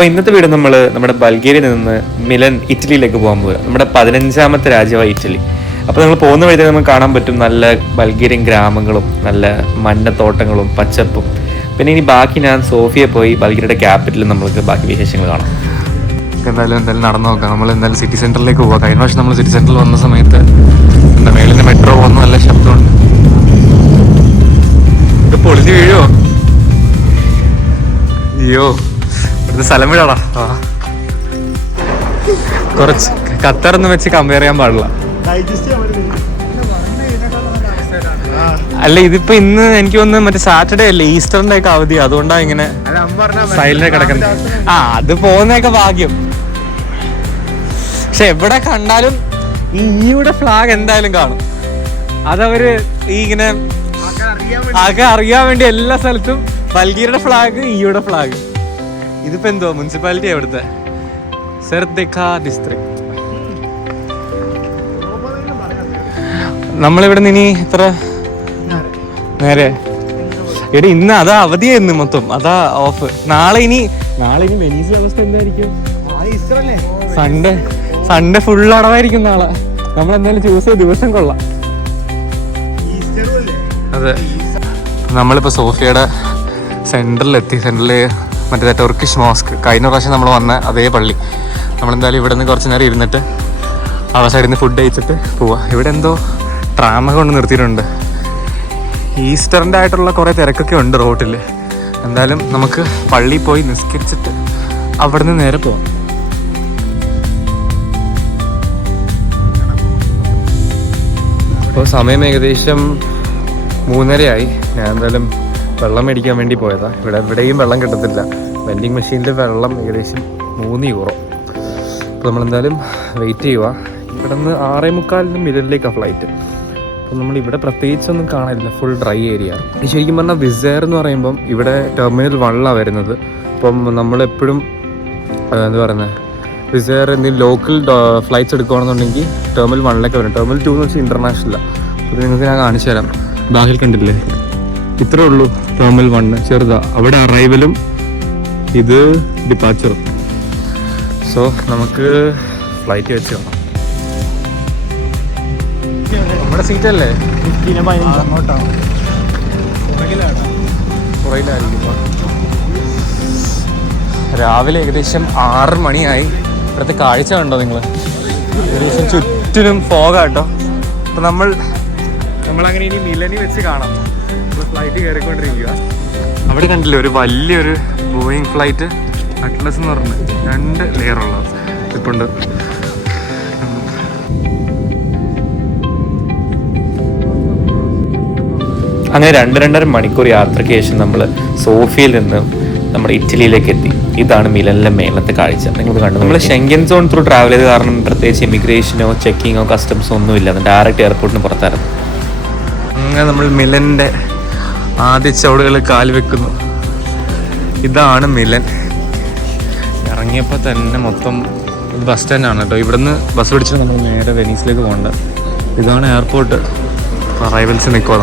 അപ്പോൾ ഇന്നത്തെ വീഡിയോ നമ്മൾ നമ്മുടെ ബൾഗേറിയയിൽ നിന്ന് മിലൻ ഇറ്റലിയിലേക്ക് പോകാൻ പോകുക. നമ്മുടെ 15ാമത്തെ രാജ്യമായി ഇറ്റലി. അപ്പോൾ നിങ്ങൾ പോകുന്ന വഴി നമുക്ക് കാണാൻ പറ്റും നല്ല ബൾഗേറിയൻ ഗ്രാമങ്ങളും നല്ല മഞ്ഞത്തോട്ടങ്ങളും പച്ചപ്പും. പിന്നെ ഇനി ബാക്കി ഞാൻ സോഫിയ പോയി ബൾഗേറിയയുടെ ക്യാപിറ്റലിൽ നമ്മൾക്ക് ബാക്കി വിശേഷങ്ങൾ കാണാം. എന്തായാലും നടന്നു നോക്കാം. നമ്മൾ എന്തായാലും സിറ്റി സെൻറ്ററിലേക്ക് പോകാം. കഴിഞ്ഞ വർഷം നമ്മൾ സിറ്റി സെൻറ്ററിൽ വന്ന സമയത്ത് എന്താ മേളിൽ നിന്ന് മെട്രോ പോകുന്ന നല്ല ശബ്ദമുണ്ട്. ഇത് പൊളിഞ്ഞ് വീഴുമോ? അയ്യോ, ഇവിടുത്തെ സ്ഥലം വീടാടാ. കുറച്ച് ഖത്തറൊന്നും വെച്ച് കമ്പയർ ചെയ്യാൻ പാടില്ല. അല്ല, ഇതിപ്പോ ഇന്ന് എനിക്ക് തോന്നുന്നു മറ്റേ സാറ്റർഡേ അല്ലേ, ഈസ്റ്ററിന്റെ ഒക്കെ അവധി, അതുകൊണ്ടാ ഇങ്ങനെ സൈലന്റ് കിടക്കുന്നത്. അത് പോകുന്നതൊക്കെ ഭാഗ്യം. പക്ഷെ എവിടെ കണ്ടാലും ഈ ഈയുടെ ഫ്ലാഗ് എന്തായാലും കാണും. അതവര് ഈ ഇങ്ങനെ ആകെ അറിയാൻ വേണ്ടി എല്ലാ സ്ഥലത്തും ബൾഗേറിയയുടെ ഫ്ലാഗ്, ഈയുടെ ഫ്ലാഗ്. ഇതിപ്പോ എന്തോ മുനിസിപ്പാലിറ്റി എവിടുത്തെ സെർദിക്ക ഡിസ്ട്രിക്ട്. നമ്മളിവിടെ നിന്ന് ഇനി എത്ര നേരെ എടി ഇന്ന് അതാ അവധിയായിരുന്നു മൊത്തം, അതാ ഓഫ്. നാളെ ഇനി വെനീസിലെ അവസ്ഥ എന്തായിരിക്കും? സൺഡേ ഫുൾ അടവായിരിക്കും നാളെ. നമ്മളെന്തായാലും ചൂസ് ചെയ്ത ദിവസം കൊള്ളാം. അതെ, നമ്മളിപ്പോൾ സോഫിയയുടെ സെൻറ്ററിലെത്തി. സെൻറ്ററിൽ മറ്റേ ടർക്കിഷ് മോസ്ക്, കഴിഞ്ഞ പ്രാവശ്യം നമ്മൾ വന്ന അതേ പള്ളി. നമ്മളെന്തായാലും ഇവിടെ നിന്ന് കുറച്ച് നേരം ഇരുന്നിട്ട് ആ സൈഡിൽ നിന്ന് ഫുഡ് കഴിച്ചിട്ട് പോവാം. ഇവിടെ എന്തോ ട്രാമ കൊണ്ട് നിർത്തിയിട്ടുണ്ട്. ഈസ്റ്ററിൻ്റെ ആയിട്ടുള്ള കുറേ തിരക്കൊക്കെ ഉണ്ട് റോട്ടിൽ. എന്തായാലും നമുക്ക് പള്ളിയിൽ പോയി നിസ്കരിച്ചിട്ട് അവിടെ നിന്ന് നേരെ പോവാം. ഇപ്പോൾ സമയം ഏകദേശം 3:30 ഞാൻ എന്തായാലും വെള്ളം മേടിക്കാൻ വേണ്ടി പോയതാണ്. എവിടെയും വെള്ളം കിട്ടത്തില്ല. വെൻഡിങ് മെഷീനിൽ വെള്ളം ഏകദേശം €3. അപ്പോൾ നമ്മളെന്തായാലും വെയിറ്റ് ചെയ്യുക. ഇവിടെ നിന്ന് 6:45 മിലനിലേക്കാണ് ഫ്ലൈറ്റ്. അപ്പോൾ നമ്മളിവിടെ പ്രത്യേകിച്ചൊന്നും കാണാനില്ല, ഫുൾ ഡ്രൈ ഏരിയ. ശരിക്കും പറഞ്ഞാൽ വിസെയർ എന്ന് പറയുമ്പം ഇവിടെ ടെർമിനൽ 1 വരുന്നത്. അപ്പം നമ്മളെപ്പോഴും എന്താ പറയുന്നത്, വിസെയർ എന്തെങ്കിലും ലോക്കൽ ഫ്ലൈറ്റ്സ് എടുക്കുകയാണെന്നുണ്ടെങ്കിൽ ടെർമിനൽ 1 വരും. ടെർമിനൽ 2 എന്ന് വെച്ചാൽ ഇൻ്റർനാഷണലാണ്. അപ്പോൾ നിങ്ങൾക്ക് ഞാൻ കാണിച്ചു തരാം. ബാഗിൽ കണ്ടില്ലേ, ഇത്രേ ഉള്ളൂ ടെർമിനൽ 1, ചെറുതാ. അവിടെ അറൈവലും ഇത് ഡിപ്പാച്ചറും. സോ നമുക്ക് ഫ്ലൈറ്റ് വെച്ച് കാണാം. നമ്മുടെ സീറ്റല്ലേ പുറയിലായിരിക്കും. രാവിലെ ഏകദേശം 6 മണിയായി. ഇവിടുത്തെ കാഴ്ച കണ്ടോ നിങ്ങൾ? ഏകദേശം ചുറ്റിനും ഫോഗാട്ടോ. അപ്പം നമ്മളങ്ങനെ ഇനി മിലനി വെച്ച് കാണാം. ഫ്ലൈറ്റ് കയറിക്കൊണ്ടിരിക്കുക. അവിടെ കണ്ടില്ലേ ഒരു വലിയൊരു ബോയിങ് ഫ്ലൈറ്റ്, അറ്റ്ലസ് എന്ന് പറഞ്ഞ് 2 ലെയറുള്ളത് ഇപ്പുണ്ട്. അങ്ങനെ 2-2.5 മണിക്കൂർ യാത്രയ്ക്ക് ശേഷം നമ്മൾ സോഫിയയിൽ നിന്ന് നമ്മുടെ ഇറ്റലിയിലേക്ക് എത്തി. ഇതാണ് മിലനിലെ മേളത്തെ കാഴ്ച. നിങ്ങൾക്ക് കണ്ടു. നമ്മൾ ഷെങ്കൻ സോൺ ത്രൂ ട്രാവൽ ചെയ്ത് കാരണം പ്രത്യേകിച്ച് ഇമിഗ്രേഷനോ ചെക്കിങ്ങോ കസ്റ്റംസോ ഒന്നുമില്ല. ഡയറക്റ്റ് എയർപോർട്ടിന് പുറത്തായിരുന്നു. അങ്ങനെ നമ്മൾ മിലൻ്റെ ആദ്യ ചുവടുകളിൽ കാല് വെക്കുന്നു. ഇതാണ് മിലൻ. ഇറങ്ങിയപ്പോൾ തന്നെ മൊത്തം ബസ് സ്റ്റാൻഡാണ് കേട്ടോ. ഇവിടുന്ന് ബസ് പിടിച്ചിട്ട് നമ്മൾ നേരെ വെനീസിലേക്ക് പോകേണ്ട. ഇതാണ് എയർപോർട്ട്. അറൈവൽസ് നിൽക്കുക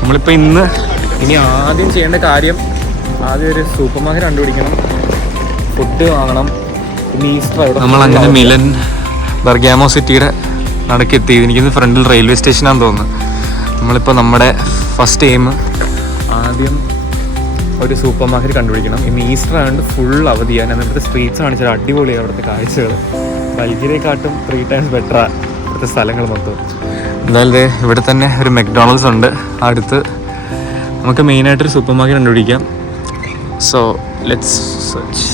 നമ്മളിപ്പോൾ ഇനി ആദ്യം ചെയ്യേണ്ട കാര്യം, ആദ്യം ഒരു സൂപ്പർ മാർക്കറ്റ് കണ്ടുപിടിക്കണം, ഫുഡ് വാങ്ങണം. പിന്നെ ഈസ്റ്റർ നമ്മളങ്ങനെ മിലൻ ബെർഗാമോ സിറ്റിയുടെ നടക്കെത്തി. എനിക്കിന്ന് ഫ്രണ്ടിൽ റെയിൽവേ സ്റ്റേഷനാണെന്ന് തോന്നുന്നു. നമ്മളിപ്പോൾ നമ്മുടെ ഫസ്റ്റ് എയിം ആദ്യം ഒരു സൂപ്പർ മാർക്കറ്റ് കണ്ടുപിടിക്കണം. ഇന്ന് ഈസ്റ്റർ ആയതുകൊണ്ട് ഫുൾ അവധിയാണ്. ഇവിടുത്തെ സ്ട്രീറ്റ്സ് കാണിച്ചാൽ അടിപൊളിയാണ്. അവിടുത്തെ കാഴ്ചകൾ ബൾഗേറിയയെക്കാട്ടും 3 ടൈംസ് ബെറ്ററാണ് ഇവിടുത്തെ സ്ഥലങ്ങൾ മൊത്തം. എന്തായാലും ഇവിടെ തന്നെ ഒരു മെക്ഡോണൾഡ്സ് ഉണ്ട് അടുത്ത്. നമുക്ക് മെയിനായിട്ടൊരു സൂപ്പർ മാർക്കറ്റ് കണ്ടുപിടിക്കാം. So let's search.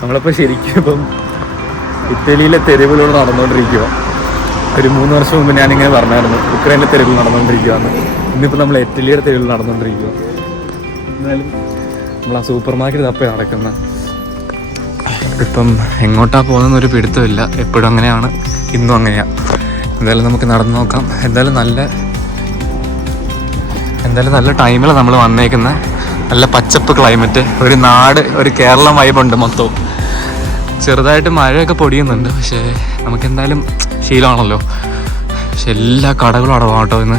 നമ്മളിപ്പോൾ ശരിക്കും ഇപ്പം ഇറ്റലിയിലെ തെരുവിലൂടെ നടന്നുകൊണ്ടിരിക്കുക. ഒരു 3 വർഷം മുമ്പ് ഞാനിങ്ങനെ പറഞ്ഞായിരുന്നു ഉക്രൈനിലെ തെരുവിൽ നടന്നുകൊണ്ടിരിക്കുകയാണ്. ഇന്നിപ്പോൾ നമ്മൾ ഇറ്റലിയുടെ തെരുവിൽ നടന്നുകൊണ്ടിരിക്കുക. എന്നാലും നമ്മൾ ആ സൂപ്പർ മാർക്കറ്റ് തപ്പേ നടക്കുന്നത്. ഇപ്പം എങ്ങോട്ടാണ് പോകുന്നതെന്നൊരു പിടുത്തമില്ല. എപ്പോഴും അങ്ങനെയാണ്, ഇന്നും അങ്ങനെയാണ്. എന്തായാലും നമുക്ക് നടന്നു നോക്കാം. എന്തായാലും നല്ല ടൈമിലാണ് നമ്മൾ വന്നേക്കുന്നത്. നല്ല പച്ചപ്പ് ക്ലൈമറ്റ്, ഒരു നാട്, ഒരു കേരളം വൈബുണ്ട് മൊത്തവും. ചെറുതായിട്ട് മഴയൊക്കെ പൊടിയുന്നുണ്ട്, പക്ഷേ നമുക്കെന്തായാലും ശീലമാണല്ലോ. പക്ഷെ എല്ലാ കടകളും അടവാണ് കേട്ടോ ഇന്ന്.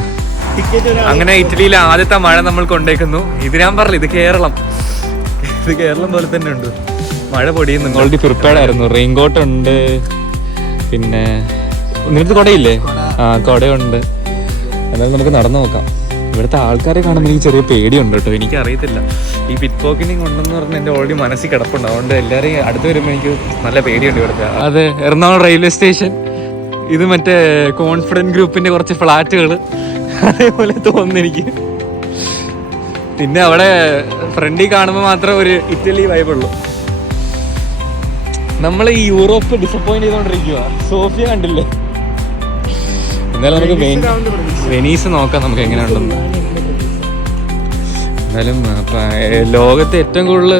അങ്ങനെ ഇറ്റലിയിലെ ആദ്യത്തെ മഴ നമ്മൾ കൊണ്ടേക്കുന്നു. ഇത് ഞാൻ പറഞ്ഞില്ല, ഇത് കേരളം പോലെ തന്നെ ഉണ്ട്. മഴ പൊടിയുന്നുണ്ട്. ഓൾറെഡി പ്രിപ്പയർഡ് ആയിരുന്നു. റെയിൻകോട്ട് ഉണ്ട്, പിന്നെ നിനക്ക് കുടയില്ലേ? കുടയുണ്ട്. എന്നാലും നമുക്ക് നടന്നു നോക്കാം. ഇവിടുത്തെ ആൾക്കാരെ കാണുമ്പോൾ എനിക്ക് ചെറിയ പേടിയുണ്ട് കേട്ടോ. എനിക്കറിയത്തില്ല, ഈ പിറ്റ് പോക്കറ്റിംഗ് ഉണ്ടെന്ന് പറഞ്ഞാൽ എൻ്റെ ഓൾറെഡി മനസ്സിൽ കിടപ്പുണ്ട്. അതുകൊണ്ട് എല്ലാവരെയും അടുത്ത് വരുമ്പോൾ എനിക്ക് നല്ല പേടിയുണ്ട് ഇവിടുത്തെ. അതെ, എറണാകുളം റെയിൽവേ സ്റ്റേഷൻ. ഇത് മറ്റേ കോൺഫിഡൻറ്റ് ഗ്രൂപ്പിൻ്റെ കുറച്ച് ഫ്ലാറ്റുകൾ അതേപോലെ തോന്നുന്നു എനിക്ക്. പിന്നെ അവിടെ ഫ്രണ്ടിൽ കാണുമ്പോൾ മാത്രമേ ഒരു ഇറ്റലി വൈബുള്ളൂ. നമ്മൾ ഈ യൂറോപ്പ് ഡിസപ്പോയിന്റ് ചെയ്തുകൊണ്ടിരിക്കുക. സോഫിയ കണ്ടില്ലേ? എന്തായാലും നമുക്ക് വെനീസ് നോക്കാം നമുക്ക് എങ്ങനെയുണ്ടെന്ന്. എന്തായാലും ലോകത്തെ ഏറ്റവും കൂടുതൽ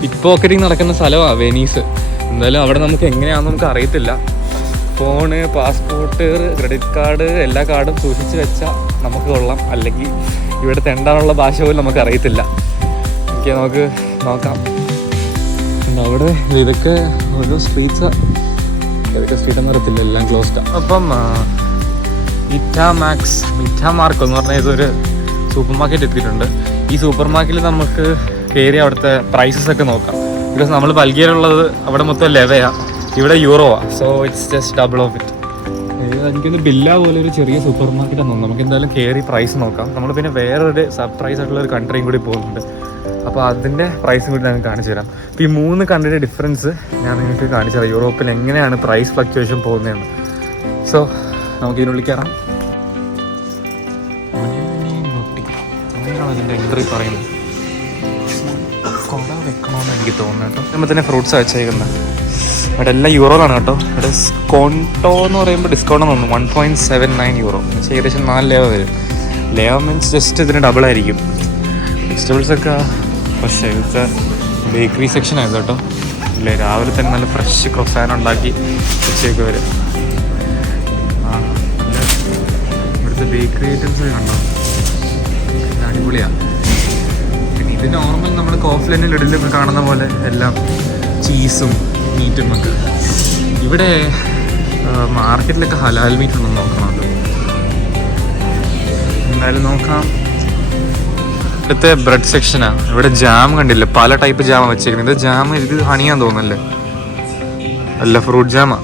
പിറ്റ് പോക്കറ്റിംഗ് നടക്കുന്ന സ്ഥലമാണ് വെനീസ്. എന്തായാലും അവിടെ നമുക്ക് എങ്ങനെയാണെന്ന് നമുക്ക് അറിയത്തില്ല. ഫോണ്, പാസ്പോർട്ട്, ക്രെഡിറ്റ് കാർഡ്, എല്ലാ കാർഡും സൂക്ഷിച്ച് വെച്ചാൽ നമുക്ക് കൊള്ളാം. അല്ലെങ്കിൽ ഇവിടെ തെണ്ടാനുള്ള ഭാഷ പോലും നമുക്ക് അറിയത്തില്ല. ഓക്കെ, നമുക്ക് നോക്കാം. അവിടെ ഇതൊക്കെ ഓരോ സ്ട്രീറ്റ്സ്, ഏതൊക്കെ സ്ട്രീറ്റെന്ന് അറിയത്തില്ല, എല്ലാം ക്ലോസ്ഡാണ്. അപ്പം മിറ്റാമാർക്ക് എന്ന് പറഞ്ഞാൽ ഇതൊരു സൂപ്പർ മാർക്കറ്റ് എത്തിയിട്ടുണ്ട്. ഈ സൂപ്പർ മാർക്കറ്റിൽ നമുക്ക് കയറി അവിടുത്തെ പ്രൈസസ് ഒക്കെ നോക്കാം. ബിക്കോസ് നമ്മൾ ബൾഗേറിയുള്ളത് അവിടെ മൊത്തം ലെവയാണ്, ഇവിടെ യൂറോവാണ്. So it's just double of it. എനിക്കൊന്ന് ബില്ല പോലെ ഒരു ചെറിയ സൂപ്പർ മാർക്കറ്റാണ് തോന്നുന്നു. നമുക്ക് എന്തായാലും കയറി പ്രൈസ് നോക്കാം. നമ്മൾ പിന്നെ വേറൊരു സർപ്രൈസ് ആയിട്ടുള്ള ഒരു കൺട്രിയും കൂടി പോകുന്നുണ്ട്. അപ്പോൾ അതിൻ്റെ പ്രൈസും കൂടി ഞാൻ കാണിച്ചു തരാം. അപ്പോൾ ഈ 3 കൺട്രിയുടെ ഡിഫറൻസ് ഞാൻ നിങ്ങൾക്ക് കാണിച്ചു തരാം, യൂറോപ്പിൽ എങ്ങനെയാണ് പ്രൈസ് ഫ്ലക്ച്വേഷൻ പോകുന്നതെന്ന്. സോ നമുക്ക് ഇതിനുള്ളിൽ കയറാം. അങ്ങനെയാണ് അതിൻ്റെ എൻട്രി പറയുന്നത്. കൊണ്ട വെക്കണമെന്ന് എനിക്ക് തോന്നുന്നു കേട്ടോ. നമ്മൾ തന്നെ ഫ്രൂട്ട്സ് വെച്ചേക്കുന്നത് ഇവിടെ എല്ലാം യൂറോയിലാണ് കേട്ടോ. ഇവിടെ സ്കോണ്ടോ എന്ന് പറയുമ്പോൾ ഡിസ്കൗണ്ട് തോന്നുന്നു 1.79 യൂറോ. ഏകദേശം 4 ലേവ വരും. ലേവ മീൻസ് ജസ്റ്റ് ഇതിന് ഡബിൾ ആയിരിക്കും. വെജിറ്റബിൾസൊക്കെ ഫ്രഷ്. ഇവിടുത്തെ ബേക്കറി സെക്ഷൻ ആയിരുന്നു കേട്ടോ. ഇല്ലേ, രാവിലെ തന്നെ നല്ല ഫ്രഷ് ക്രോസാൻ ഉണ്ടാക്കി വെച്ചേക്ക് വരും. ഇവിടുത്തെ ബേക്കറി ഐറ്റംസ് കണ്ടോ, അടിപൊളിയാണ്. പിന്നെ ഇത് നോർമൽ നമ്മൾ കോഫ്ലൈനിൽ ഇടലൊക്കെ കാണുന്ന പോലെ എല്ലാം ചീസും മീറ്റും ഒക്കെ. ഇവിടെ മാർക്കറ്റിലൊക്കെ ഹലാൽ മീറ്റ് ഉണ്ടെന്ന് നോക്കണമല്ലോ. എന്തായാലും നോക്കാം. ഇവിടുത്തെ ബ്രെഡ് സെക്ഷനാണ്. ഇവിടെ ജാം കണ്ടില്ലേ, പല ടൈപ്പ് ജാമാണ് വെച്ചേക്കുന്നത്. ഇത് ജാം, ഇത് ഹണിയാന്ന് തോന്നുന്നല്ലേ? അല്ല, ഫ്രൂട്ട് ജാമാ.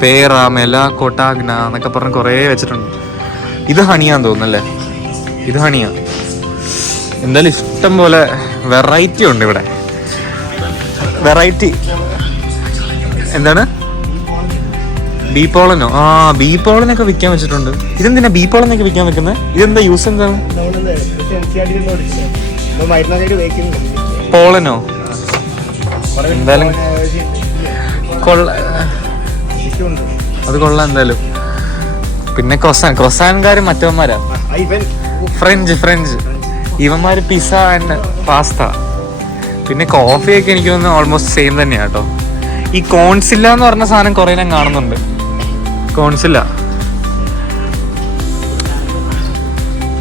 പേറ, മെല, കൊട്ടാഗ്ന എന്നൊക്കെ പറഞ്ഞ് കുറേ വെച്ചിട്ടുണ്ട്. ഇത് ഹണിയാന്ന് തോന്നുന്നല്ലേ? ഇത് ഹണിയാ. എന്തായാലും ഇഷ്ടം പോലെ വെറൈറ്റി ഉണ്ട് ഇവിടെ. വെറൈറ്റി എന്താണ്? ബീപ്പോളനോ? ബീപ്പോളനൊക്കെ വിൽക്കാൻ വെച്ചിട്ടുണ്ട്. ഇതെന്തിനാ ബീപ്പോളനൊക്കെ വിൽക്കാൻ വെക്കുന്നത്? ഇതെന്താ യൂസ്? എന്താണ് പോളനോ? എന്തായാലും അത് കൊള്ളാം എന്തായാലും. പിന്നെ ക്രൊസാൻകാര് മറ്റവന്മാരാ, ഫ്രഞ്ച് ഇവന്മാര് പിസ്സ ആൻഡ് പാസ്ത. പിന്നെ കോഫിയൊക്കെ എനിക്ക് തോന്നുന്നു ഓൾമോസ്റ്റ് സെയിം തന്നെയാണ് കേട്ടോ. ഈ കോൺസില്ല എന്ന് പറഞ്ഞ സാധനം കുറേ ഞാൻ കാണുന്നുണ്ട്. കോൺസില്ല.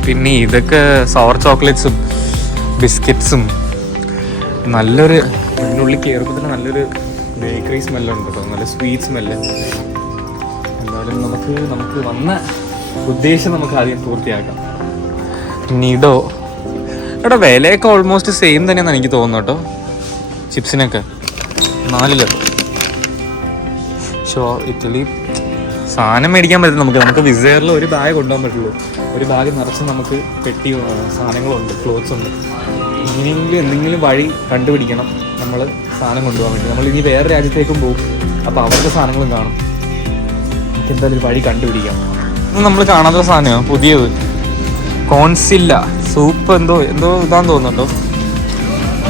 പിന്നെ ഇതൊക്കെ സവർ ചോക്ലേറ്റ്സും ബിസ്ക്കറ്റ്സും. നല്ലൊരു ഇതിനുള്ളിൽ കയറുമ്പോൾ തന്നെ നല്ലൊരു ബേക്കറി സ്മെല്ലുണ്ട് കേട്ടോ, നല്ല സ്വീറ്റ് സ്മെല്ല്. എന്തായാലും നമുക്ക് വന്ന ഉദ്ദേശം നമുക്ക് ആദ്യം പൂർത്തിയാക്കാം. നിഡോ. ഇവിടെ വിലയൊക്കെ ഓൾമോസ്റ്റ് സെയിം തന്നെയാണെന്ന് എനിക്ക് തോന്നുന്നു കേട്ടോ. ചിപ്സിനൊക്കെ 4 ലക്ഷം. ഇറ്റലി സാധനം മേടിക്കാൻ പറ്റും നമുക്ക് വിസയറിൽ ഒരു ബാഗ് കൊണ്ടുപോകാൻ പറ്റുള്ളൂ. ഒരു ബാഗ് നിറച്ച് നമുക്ക് പെട്ടി സാധനങ്ങളുണ്ട്, ക്ലോത്ത്സ് ഉണ്ട്. ഇങ്ങനെയെങ്കിലും എന്തെങ്കിലും വഴി കണ്ടുപിടിക്കണം നമ്മൾ സാധനം കൊണ്ടുപോകാൻ വേണ്ടി. നമ്മൾ ഇനി വേറെ രാജ്യത്തേക്കും പോകും, അപ്പോൾ അവരുടെ സാധനങ്ങളും കാണും. നമുക്ക് എന്തായാലും വഴി കണ്ടുപിടിക്കാം. ഇത് നമ്മൾ കാണാത്ത സാധനമാണ് പുതിയത്. കോൺസില്ല സൂപ്പ് എന്തോ ഇതാന്ന് തോന്നുന്നുണ്ടോ.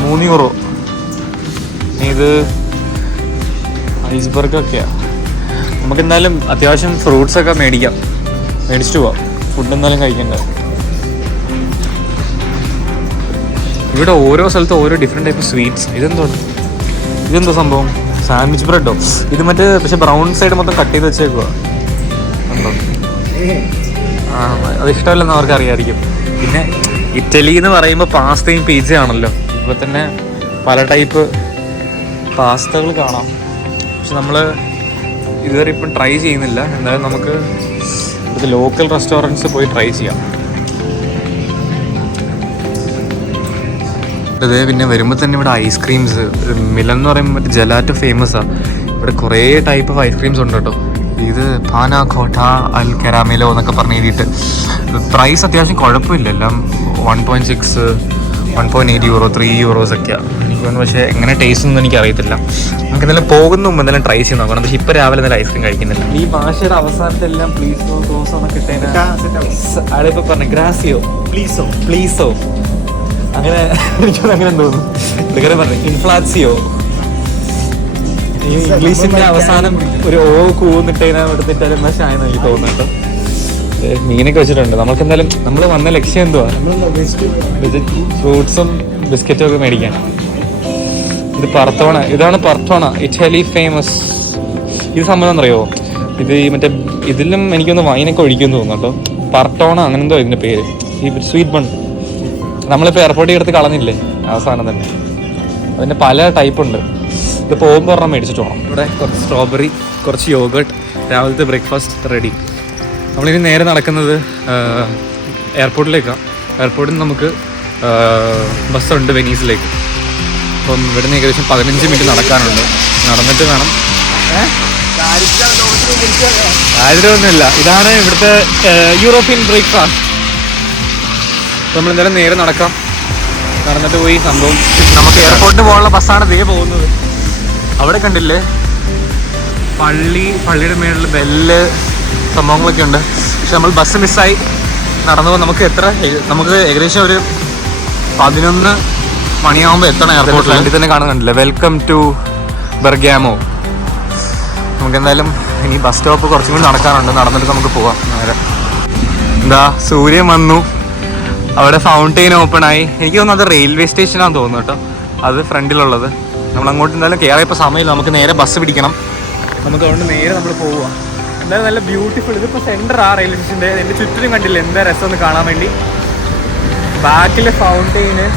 3 യൂറോ. ഇത് ഐസ്ബർഗൊക്കെയാണ്. നമുക്ക് എന്തായാലും അത്യാവശ്യം ഫ്രൂട്ട്സൊക്കെ മേടിച്ചിട്ട് പോവാം. ഫുഡ് എന്തായാലും കഴിക്കണ്ട. ഇവിടെ ഓരോ സ്ഥലത്തും ഓരോ ഡിഫറെൻറ്റ് ടൈപ്പ് സ്വീറ്റ്സ്. ഇതെന്തോ സംഭവം? സാൻഡ്വിച്ച് ബ്രെഡോ? ഇത് പക്ഷെ ബ്രൗൺ സൈഡ് മൊത്തം കട്ട് ചെയ്ത് വെച്ചേക്കുക. ഉണ്ടോ? അത് ഇഷ്ടമല്ലെന്ന് അവർക്ക് അറിയാമായിരിക്കും. പിന്നെ ഇറ്റലി എന്ന് പറയുമ്പോൾ പാസ്തയും പിസ്സയും ആണല്ലോ. ഇപ്പോൾ തന്നെ പല ടൈപ്പ് പാസ്തകൾ കാണാം. പക്ഷെ നമ്മൾ ഇതുവരെ ഇപ്പം ട്രൈ ചെയ്യുന്നില്ല. എന്തായാലും നമുക്ക് ഇവിടുത്തെ ലോക്കൽ റെസ്റ്റോറൻറ്റ്സ് പോയി ട്രൈ ചെയ്യാം. അതെ, പിന്നെ വരുമ്പോൾ തന്നെ ഇവിടെ ഐസ്ക്രീംസ്, മിലൻ എന്ന് പറയുമ്പോൾ മറ്റേ ജലാറ്റോ ഫേമസാണ്. ഇവിടെ കുറേ ടൈപ്പ് ഓഫ് ഐസ്ക്രീംസ് ഉണ്ട് കേട്ടോ. ഇത് പാന കോട്ട അൽ കരാമേലോ എന്നൊക്കെ പറഞ്ഞ് എഴുതിയിട്ട് പ്രൈസ് അത്യാവശ്യം കുഴപ്പമില്ല. എല്ലാം 1.6, 1.8 യൂറോ, 3 യൂറോസ് ഒക്കെയാണ് എനിക്ക് തോന്നുന്നു. പക്ഷേ എങ്ങനെ ടേസ്റ്റ് ഒന്നും എനിക്ക് അറിയത്തില്ല. നമുക്ക് എന്തെങ്കിലും പോകുന്ന മുമ്പ് എന്തെങ്കിലും ട്രൈ ചെയ്ത് നോക്കണം. പക്ഷേ ഇപ്പോൾ രാവിലെ എന്തെങ്കിലും ഐസ്ക്രീം കഴിക്കുന്നില്ല. ഈ ഭാഷയുടെ അവസാനത്തെ എല്ലാം പ്ലീസോ ദോസോ എന്നൊക്കെ ഇട്ടേനെ ആളിപ്പോൾ പറഞ്ഞു ഗ്രാസിയോ പ്ലീസോ അങ്ങനെ എനിക്കത് അങ്ങനെ തോന്നുന്നു. പുള്ളിക്കാരൻ പറഞ്ഞു ഇൻഫ്ലാസിയോ. ഈ ഇംഗ്ലീഷിന്റെ അവസാനം ഒരു ഓ കൂന്നിട്ടതിനെ എടുത്തിട്ടാലും ഷായെന്ന് എനിക്ക് തോന്നുന്നുണ്ട്. മീനൊക്കെ വെച്ചിട്ടുണ്ട്. നമുക്ക് എന്തായാലും നമ്മൾ വന്ന ലക്ഷ്യം എന്തുവാ? ഫ്രൂട്ട്സും ബിസ്ക്കറ്റും ഒക്കെ മേടിക്കാൻ. ഇത് പർത്തോണ, ഇതാണ് പർത്തോണ, ഇറ്റലി ഫേമസ്. ഇത് സംഭവം എന്നറിയോ? ഇത് ഈ മറ്റേ ഇതിലും എനിക്കൊന്ന് വൈനൊക്കെ ഒഴിക്കുമെന്ന് തോന്നുന്നു കേട്ടോ. പർത്തോണ അങ്ങനെ എന്തോ ഇതിൻ്റെ പേര്. ഈ സ്വീറ്റ് ബൺ നമ്മളിപ്പോൾ എയർപോർട്ടിൽ എടുത്ത് കളഞ്ഞില്ലേ അവസാനം തന്നെ. അതിൻ്റെ പല ടൈപ്പുണ്ട്. ഇത് പോകുമ്പോൾ ഒരെണ്ണം മേടിച്ചിട്ട് പോകണം. ഇവിടെ കുറച്ച് സ്ട്രോബെറി, കുറച്ച് യോഗട്ട്, രാവിലത്തെ ബ്രേക്ക്ഫാസ്റ്റ് റെഡി. നമ്മളിനി നേരെ നടക്കുന്നത് എയർപോർട്ടിലേക്കാണ്. എയർപോർട്ടിൽ നിന്ന് നമുക്ക് ബസ്സുണ്ട് വെനീസിലേക്ക്. അപ്പം ഇവിടെ നിന്ന് ഏകദേശം 15 മിനിറ്റ് നടക്കാനുണ്ട്. നടന്നിട്ട് വേണം. ആഗ്രഹമൊന്നുമില്ല. ഇതാണ് ഇവിടുത്തെ യൂറോപ്യൻ ബ്രേക്ക്ഫാസ്റ്റ്. നമ്മൾ എന്തായാലും നേരെ നടക്കാം. നടന്നിട്ട് പോയി സംഭവം നമുക്ക് എയർപോർട്ടിന് പോകാനുള്ള ബസ്സാണ് ഇതേ പോകുന്നത്. അവിടെ കണ്ടില്ലേ പള്ളിയുടെ മേളിൽ ബെല്ല് സംഭവങ്ങളൊക്കെ ഉണ്ട്. പക്ഷെ നമ്മൾ ബസ് മിസ്സായി നടന്നു പോകും. നമുക്ക് ഏകദേശം ഒരു 11 മണിയാകുമ്പോൾ എത്തണം എയർപോർട്ടിൽ. വേണ്ടി തന്നെ കാണുന്നുണ്ടല്ലേ വെൽക്കം ടു ബെർഗാമോ. നമുക്ക് എന്തായാലും ഇനി ബസ് സ്റ്റോപ്പ് കുറച്ചും കൂടി നടക്കാനുണ്ട്. നടന്നിട്ട് നമുക്ക് പോവാം നേരെ. എന്താ സൂര്യൻ വന്നു, അവിടെ ഫൗണ്ടെയിൻ ഓപ്പൺ ആയി. എനിക്ക് തോന്നുന്നു അത് റെയിൽവേ സ്റ്റേഷനാണെന്ന് തോന്നുന്നു കേട്ടോ, അത് ഫ്രണ്ടിലുള്ളത്. നമ്മൾ അങ്ങോട്ട് എന്തായാലും കയറിയപ്പോൾ സമയമില്ല. നമുക്ക് നേരെ ബസ് പിടിക്കണം. നമുക്ക് അതുകൊണ്ട് നേരെ നമ്മൾ പോവുക. എന്തായാലും നല്ല ബ്യൂട്ടിഫുൾ. ഇതിപ്പോൾ സെൻറ്റർ ആ റെയിൽവേ സ്റ്റേഷൻ്റെ. എൻ്റെ ചുറ്റിനും കണ്ടില്ല എന്താ രസമെന്ന് കാണാൻ വേണ്ടി. ബാക്കിലെ ഫൗണ്ടെയിന്,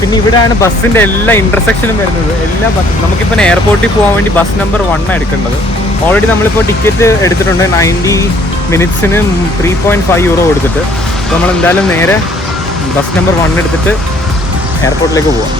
പിന്നെ ഇവിടെയാണ് ബസ്സിൻ്റെ എല്ലാ ഇൻ്റർസെക്ഷനും വരുന്നത്. എല്ലാ ബസ്സും നമുക്കിപ്പോൾ എയർപോർട്ടിൽ പോകാൻ വേണ്ടി ബസ് നമ്പർ 1 എടുക്കേണ്ടത്. ഓൾറെഡി നമ്മളിപ്പോൾ ടിക്കറ്റ് എടുത്തിട്ടുണ്ട് 90 മിനിറ്റ്സിന് 3.5 യൂറോ കൊടുത്തിട്ട്. അപ്പോൾ നമ്മൾ എന്തായാലും നേരെ ബസ് നമ്പർ 1 എടുത്തിട്ട് എയർപോർട്ടിലേക്ക് പോവാം.